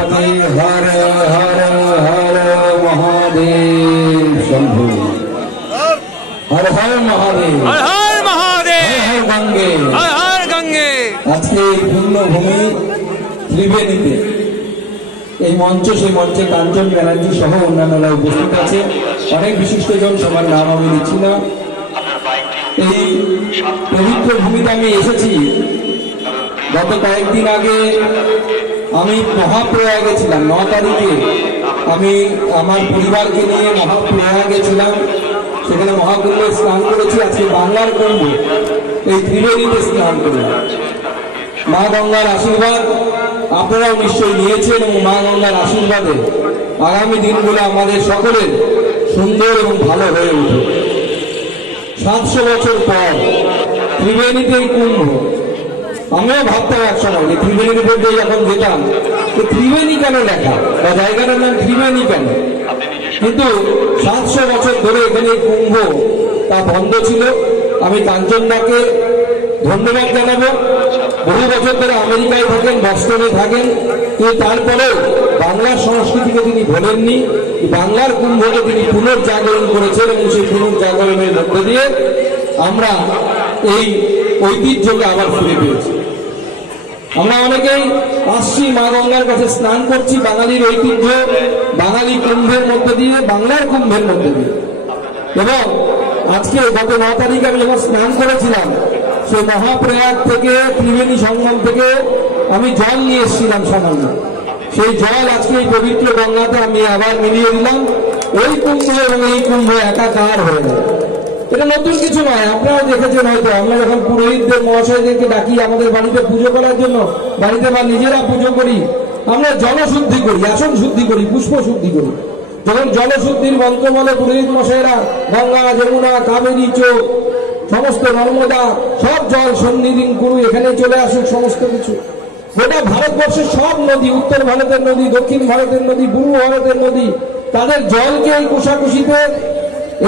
हर हर हर महादेव शंभु हर हर महादेव हर हर महादेव हर गंगे हर हर गंगे आज के पुण्यभूमि त्रिवेणीते এই মঞ্চ সেই মঞ্চে কাঞ্চন ব্যানার্জি সহ অন্যান্যরা উপস্থিত আছে। অনেক বিশিষ্টজন সবার নাম আমি নিচ্ছি না। এই পবিত্র ভূমিতে আমি এসেছি গত কয়েকদিন আগে। আমি মহাপ্রয়াগে ছিলাম 9 তারিখে। আমি আমার পরিবারকে নিয়ে মহাপ্রয়াগে ছিলাম, সেখানে মহাকুম্ভে স্নান করেছি। আজকে বাংলার কুম্ভ এই ত্রিবেণীতে স্নান করলাম। মা গঙ্গার আশীর্বাদ আপনারাও নিশ্চয়ই নিয়েছেন এবং মা গঙ্গার আশীর্বাদে আগামী দিনগুলো আমাদের সকলের সুন্দর এবং ভালো হয়ে উঠবে। 700 বছর পর ত্রিবেণীতে এই কুম্ভ। আমিও ভাবতাম এক সময় যে ত্রিবেণীর উপর দিয়ে যখন যেতাম তো ত্রিবেণী কেন লেখা বা জায়গাটার নাম ত্রিবেণী কেন, কিন্তু 700 বছর ধরে এখানে কুম্ভ তা বন্ধ ছিল। আমি কাঞ্চনদাকে ধন্যবাদ জানাবো। বহু বছর ধরে আমেরিকায় থাকেন, বস্টনে থাকেন, কিন্তু তারপরেও বাংলার সংস্কৃতিকে তিনি ভোলেননি। বাংলার কুম্ভকে তিনি পুনর্জাগরণ করেছেন এবং সেই পুনর্জাগরণের মধ্য দিয়ে আমরা এই ঐতিহ্যকে আবার ফিরে পেয়েছি। আমরা অনেকেই আসছি মা গঙ্গার কাছে স্নান করছি বাঙালির ঐতিহ্য, বাঙালি কুম্ভের মধ্য দিয়ে, বাংলার কুম্ভের মধ্য দিয়ে। এবং আজকে গত 9 তারিখে আমি যখন স্নান করেছিলাম সেই মহাপ্রয়াগ থেকে ত্রিবেণী সঙ্গম থেকে আমি জল নিয়ে এসেছিলাম সামান্য। সেই জল আজকে এই পবিত্র গঙ্গাতে আমি আবার মিলিয়ে দিলাম। ওই কুম্ভ এবং এই কুম্ভ একাকার হয়ে যায়। এটা নতুন কিছু নয়, আপনারা দেখেছেন হয়তো। আমরা যখন পুরোহিতদের মহাশয়দেরকে ডাকি আমাদের বাড়িতে পুজো করার জন্য, বাড়িতে বা নিজেরা পুজো করি, আমরা জলশুদ্ধি করি, আসন শুদ্ধি করি, পুষ্প শুদ্ধি করি। যখন জলশুদ্ধির মন্ত্র বলে পুরোহিত মশাইরা গঙ্গা, যমুনা, কাবেরী, চোখ, সমস্ত নর্মদা সব জল সন্নিধিং কুরু, এখানে চলে আসুক সমস্ত কিছু। গোটা ভারতবর্ষের সব নদী, উত্তর ভারতের নদী, দক্ষিণ ভারতের নদী, পূর্ব ভারতের নদী, তাদের জলকে এই কোষাকুষিতে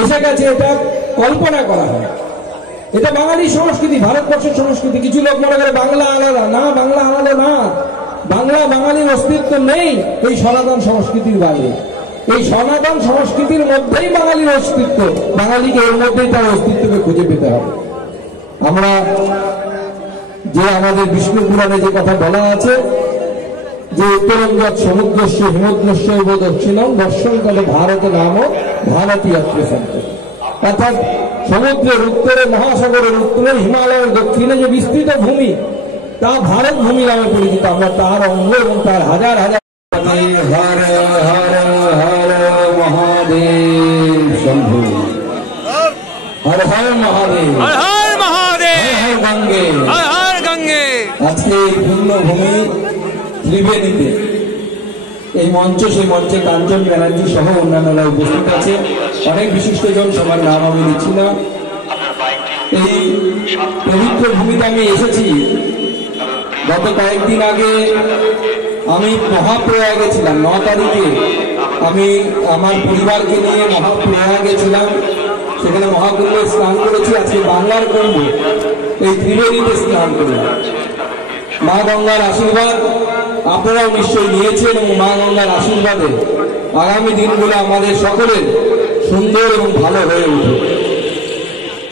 এসে গেছে। এটা কল্পনা করা হয়। এটা বাঙালি সংস্কৃতি, ভারতবর্ষের সংস্কৃতি। কিছু লোক মনে করে বাংলা আলাদা। না, বাংলা আলাদা না। বাংলা বাঙালির অস্তিত্ব নেই এই সনাতন সংস্কৃতির বাইরে। এই সনাতন সংস্কৃতির মধ্যেই বাঙালির অস্তিত্ব। বাঙালিকে এর মধ্যেই তার অস্তিত্বকে খুঁজে পেতে হবে। আমরা যে আমাদের বিষ্ণু পুরাণে যে কথা বলা আছে যে উত্তরঙ্গত সমুদ্রস্য হিমদ্রস্য দক্ষিণম দর্শন কালে ভারত নাম ভারতী অত্রসন্ত, অর্থাৎ সমুদ্রের উত্তরে, মহাসাগরের উত্তরে, হিমালয়ের দক্ষিণে যে বিস্তৃত ভূমি তা ভারত ভূমি নামে পরিচিত। আমরা তার অঙ্গ এবং তার হাজার হাজার হর হর হর মহাদেব শম্ভু হর হর মহাদেব हर हर महादेव হর গঙ্গে हर हर गंगे আজকে পুণ্যভূমি ত্রিবেণীতে এই মঞ্চ সেই মঞ্চে কাঞ্চন ব্যানার্জি সহ অন্যান্যরা উপস্থিত আছে। অনেক বিশিষ্টজন সবার নাম আমি নিচ্ছি না। এই পবিত্র ভূমিতে আমি এসেছি গত কয়েকদিন আগে। আমি মহাপ্রয়াগে ছিলাম 9 তারিখে। আমি আমার পরিবারকে নিয়ে মহাপ্রয়াগে ছিলাম, সেখানে মহাকুম্ভে স্নান করেছি। আজকে বাংলার কুম্ভ এই ত্রিবেণীতে স্নান করলাম। মা গঙ্গার আশীর্বাদ আপনারাও নিশ্চয়ই নিয়েছেন এবং মা গঙ্গার আশীর্বাদে আগামী দিনগুলো আমাদের সকলের সুন্দর এবং ভালো হয়ে উঠবে।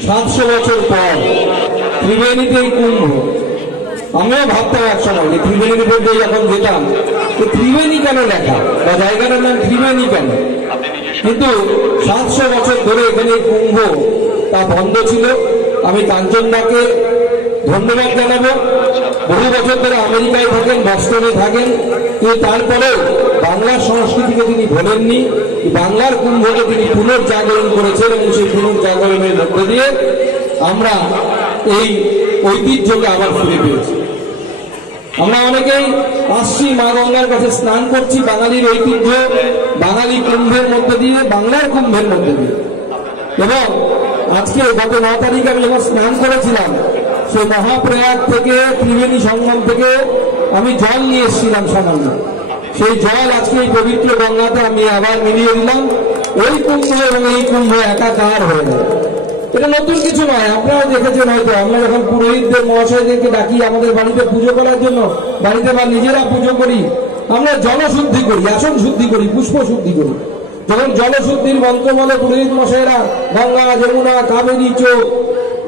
700 বছর পর ত্রিবেণীতে এই কুম্ভ। আমিও ভাবতাম এক সময় যে ত্রিবেণীর উপর দিয়ে যখন যেতাম তো ত্রিবেণী কেন লেখা বা জায়গাটার নাম ত্রিবেণী কেন, কিন্তু 700 বছর ধরে এখানে কুম্ভ তা বন্ধ ছিল। আমি কাঞ্চনদাকে ধন্যবাদ জানাবো। বহু বছর ধরে আমেরিকায় থাকেন, বস্টনে থাকেন, কিন্তু তারপরেও বাংলার সংস্কৃতিকে তিনি ভোলেননি। বাংলার কুম্ভকে তিনি পুনর্জাগরণ করেছেন এবং সেই পুনর্জাগরণের মধ্য দিয়ে আমরা এই ঐতিহ্যকে আবার ফিরে পেয়েছি। আমরা অনেকেই আসছি মা গঙ্গার কাছে স্নান করছি বাঙালির ঐতিহ্য, বাঙালি কুম্ভের মধ্য দিয়ে, বাংলার কুম্ভের মধ্য দিয়ে। এবং আজকে গত 9 তারিখে আমি যখন স্নান করেছিলাম সেই মহাপ্রয়াগ থেকে ত্রিবেণী সঙ্গম থেকে আমি জল নিয়ে এসেছিলাম সামান্য। সেই জল আজকে এই পবিত্র গঙ্গাতে আমি আবার মিলিয়ে দিলাম। ওই কুম্ভ এবং এই কুম্ভ একাকার হয়ে যায়। এটা নতুন কিছু নয়, আপনারা দেখেছেন হয়তো। আমরা যখন পুরোহিতদের মহাশয়দেরকে ডাকি আমাদের বাড়িতে পুজো করার জন্য, বাড়িতে বা নিজেরা পুজো করি, আমরা জলশুদ্ধি করি, আসন শুদ্ধি করি, পুষ্প শুদ্ধি করি। যখন জলশুদ্ধির মন্ত্র বলে পুরোহিত মশাইরা গঙ্গা, যমুনা, কাবেরী, চোখ,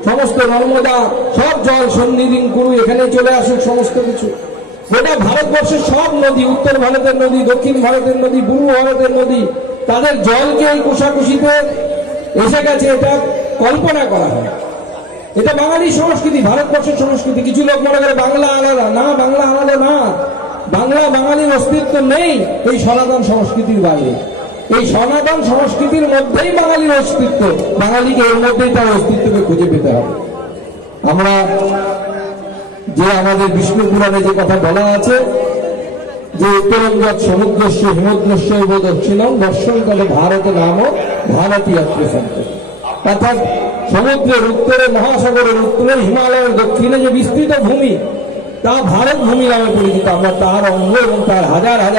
সমস্ত নর্মদা সব জল সন্নিধিন করু, এখানে চলে আসুক সমস্ত কিছু। গোটা ভারতবর্ষের সব নদী, উত্তর ভারতের নদী, দক্ষিণ ভারতের নদী, পূর্ব ভারতের নদী, তাদের জলকে এই কোষাকুষিতে এসে গেছে, এটা কল্পনা করা হয়। এটা বাঙালি সংস্কৃতি, ভারতবর্ষের সংস্কৃতি। কিছু লোক মনে করে বাংলা আলাদা। না, বাংলা আলাদা না। বাংলা বাঙালির অস্তিত্ব নেই এই সনাতন সংস্কৃতির বাইরে। এই সনাতন সংস্কৃতির মধ্যেই বাঙালির অস্তিত্ব। বাঙালিকে এর মধ্যেই তার অস্তিত্বকে খুঁজে পেতে হবে। আমরা যে আমাদের বিষ্ণু পুরাণে যে কথা বলা আছে যে উত্তরঙ্গত সমুদ্রস্য হিমদ্রস্য দক্ষিণম দর্শন কালে ভারত নাম ভারতীয় অর্থাৎ সমুদ্রের উত্তরে, মহাসাগরের উত্তরে, হিমালয়ের দক্ষিণে যে বিস্তৃত ভূমি তা ভারত ভূমি নামে পরিচিত। আমরা তার অঙ্গ এবং তার হাজার হাজার